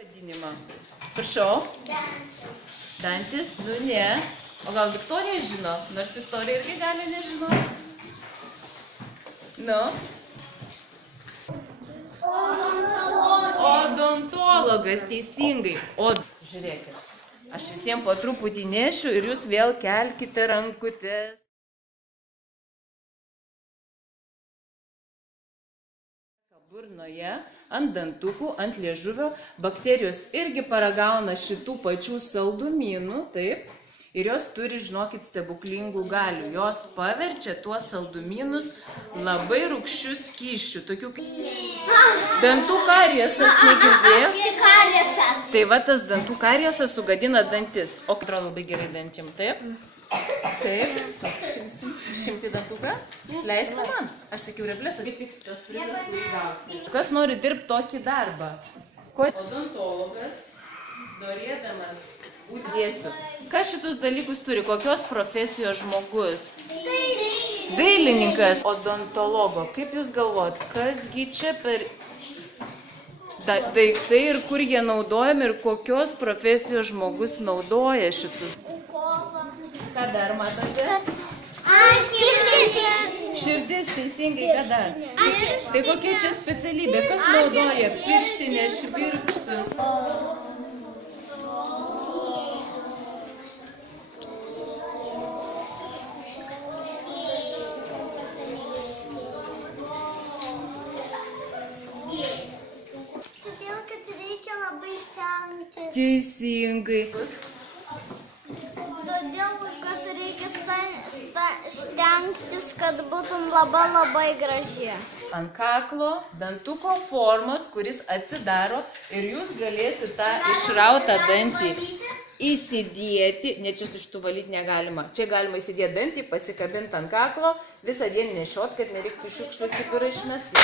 Vadinimą. Prašau. Dantis. Dantis? Nu ne. O gal Viktorija žino? Nors Viktorija irgi gali nežinoti. Nu? Odontologas, teisingai. Žiūrėkit, aš visiems po truputį nešiu ir jūs vėl kelkite rankutės. Burnoje, ant dantukų, ant liežuvio bakterijos irgi paragauna šitų pačių saldumynų, taip, ir jos turi, žinokit, stebuklingų galių. Jos paverčia tuos saldumynus labai rūgščių skysčių, tokių kaip dantų kariesas, negirdėjau? Tai va tas dantų kariesas sugadina dantis. O atrodo labai gerai dantim, taip? Taip, šimti dantuką? Leistų man? Aš sakiau, replės, kaip tiks tas prizas, kurį gausi. Kas nori dirbti tokį darbą? Odontologas, norėdamas dėsiu. Kas šitus dalykus turi? Kokios profesijos žmogus? Dailininkas. Odontologo. Kaip jūs galvot, kasgi čia per daiktai ir kur jie naudojami ir kokios profesijos žmogus naudoja šitus? Ką dar matote? Širdis, teisingai, ką dar? Tai kokia čia specialybė? Kas naudoja pirštinės, švirkštus? Todėl, kad reikia labai stengtis. Teisingai. Todėl, kad reikia stengtis, kad būtum labai graži. Ant kaklo dantuko formos, kuris atsidaro ir jūs galėsite tą išrautą dantį įsidėti, ne čia su šitų valyti negalima, čia galima įsidėti dantį, pasikabinti ant kaklo, visą dieną nešiot, kad nereiktų šiukšlių kibirą išmesti.